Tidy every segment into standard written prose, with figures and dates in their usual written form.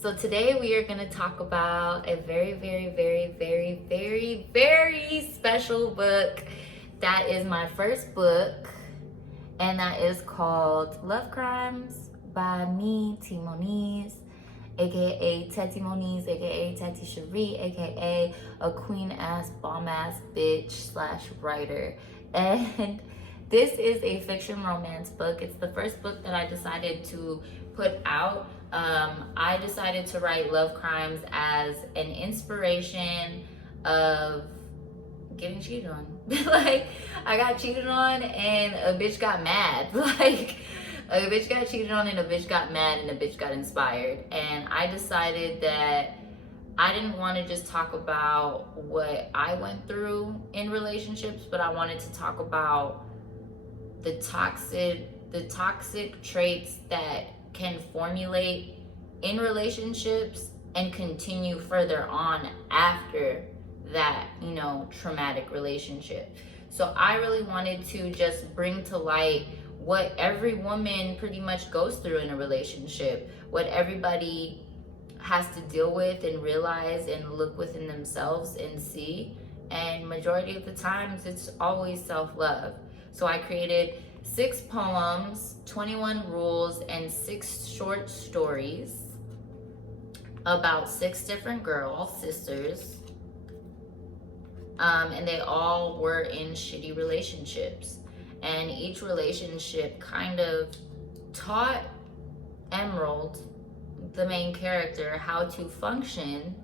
So today we are going to talk about a very, very, very, very, very, very special book. That is my first book, and that is called Love Crimes by me, T. Moniz, aka Teti Moniz, aka Teti Cherie, aka a queen ass, bomb ass bitch slash writer. And this is a fiction romance book. It's the first book that I decided to put out. I decided to write Love Crimes as an inspiration of getting cheated on. Like, I got cheated on and a bitch got mad. Like, a bitch got cheated on and a bitch got mad and a bitch got inspired. And I decided that I didn't want to just talk about what I went through in relationships, but I wanted to talk about the toxic traits that can formulate in relationships and continue further on after that, traumatic relationship. So I really wanted to just bring to light what every woman pretty much goes through in a relationship, what everybody has to deal with and realize and look within themselves and see. And majority of the times it's always self-love. So I created 6 poems, 21 rules, and 6 short stories about 6 different girls, sisters, and they all were in shitty relationships. And each relationship kind of taught Emerald, the main character, how to function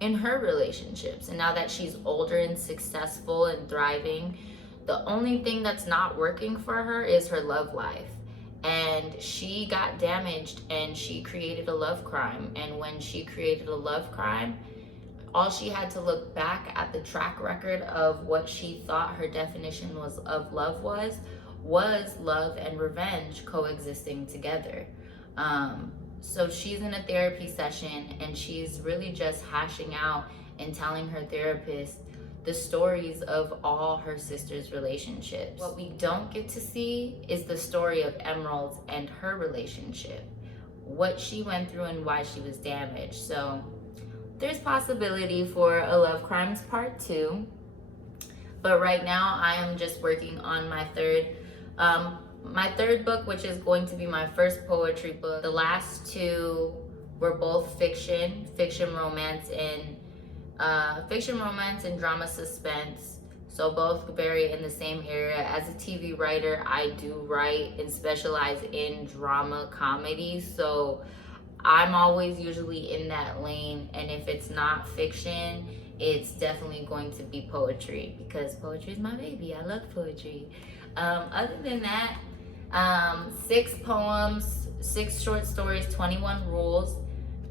in her relationships. And now that she's older and successful and thriving, the only thing that's not working for her is her love life. And she got damaged and she created a love crime. And when she created a love crime, all she had to look back at the track record of what she thought her definition was of love was love and revenge coexisting together. So she's in a therapy session and she's really just hashing out and telling her therapist the stories of all her sisters' relationships. What we don't get to see is the story of Emerald and her relationship, what she went through and why she was damaged. So there's possibility for a Love Crimes Part 2. But right now I am just working on my third book, which is going to be my first poetry book. The last 2 were both fiction romance, and drama suspense. So both vary in the same area. As a TV writer, I do write and specialize in drama comedy. So I'm always usually in that lane. And if it's not fiction, it's definitely going to be poetry, because poetry is my baby. I love poetry. Other than that, 6 poems, 6 short stories, 21 rules.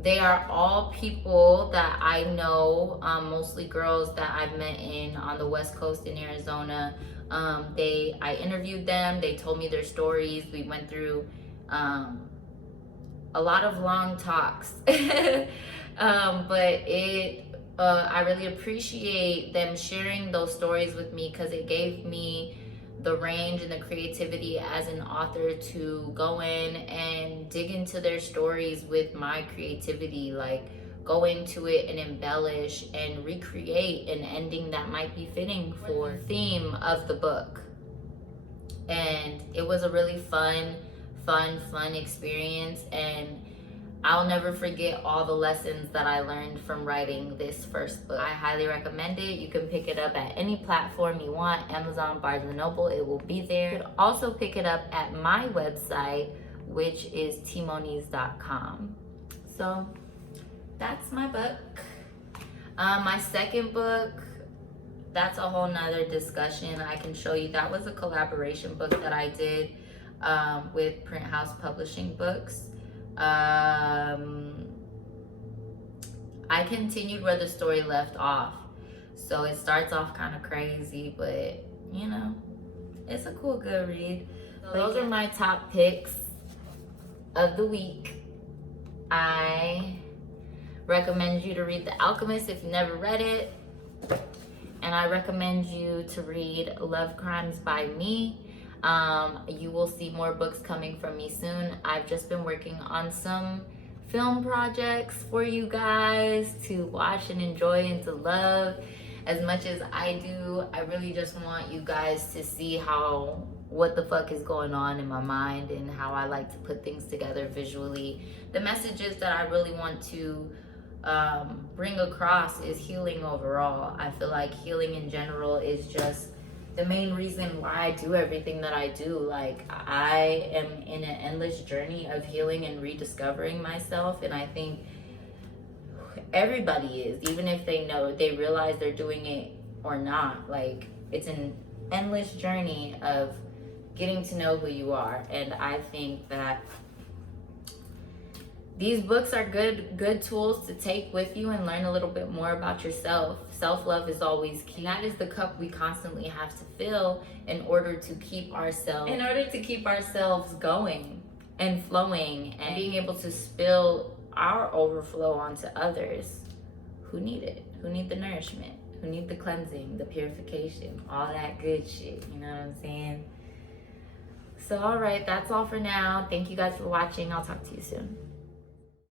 They are all people that I know, mostly girls that I've met on the West Coast in Arizona. I interviewed them. They told me their stories. We went through a lot of long talks. But I really appreciate them sharing those stories with me, because it gave me the range and the creativity as an author to go in and dig into their stories with my creativity, like go into it and embellish and recreate an ending that might be fitting for the theme of the book. And it was a really fun experience, and I'll never forget all the lessons that I learned from writing this first book. I highly recommend it. You can pick it up at any platform you want, Amazon, Barnes & Noble, it will be there. You can also pick it up at my website, which is tmoniz.com. So that's my book. My second book, that's a whole nother discussion. I can show you. That was a collaboration book that I did with Print House Publishing Books. I continued where the story left off. So it starts off kind of crazy, but it's a cool, good read. So those are my top picks of the week. I recommend you to read The Alchemist if you've never read it. And I recommend you to read Love Crimes by me. You will see more books coming from me soon. I've just been working on some film projects for you guys to watch and enjoy and to love as much as I do. I really just want you guys to see what the fuck is going on in my mind and how I like to put things together visually. The messages that I really want to bring across is healing overall. I feel like healing in general is just the main reason why I do everything that I do. Like, I am in an endless journey of healing and rediscovering myself, and I think everybody is, even if they realize they're doing it or not. Like, it's an endless journey of getting to know who you are, and I think that these books are good tools to take with you and learn a little bit more about yourself. Self-love is always key. That is the cup we constantly have to fill in order to keep ourselves going and flowing and being able to spill our overflow onto others who need it, who need the nourishment, who need the cleansing, the purification, all that good shit. You know what I'm saying? So, all right, that's all for now. Thank you guys for watching. I'll talk to you soon.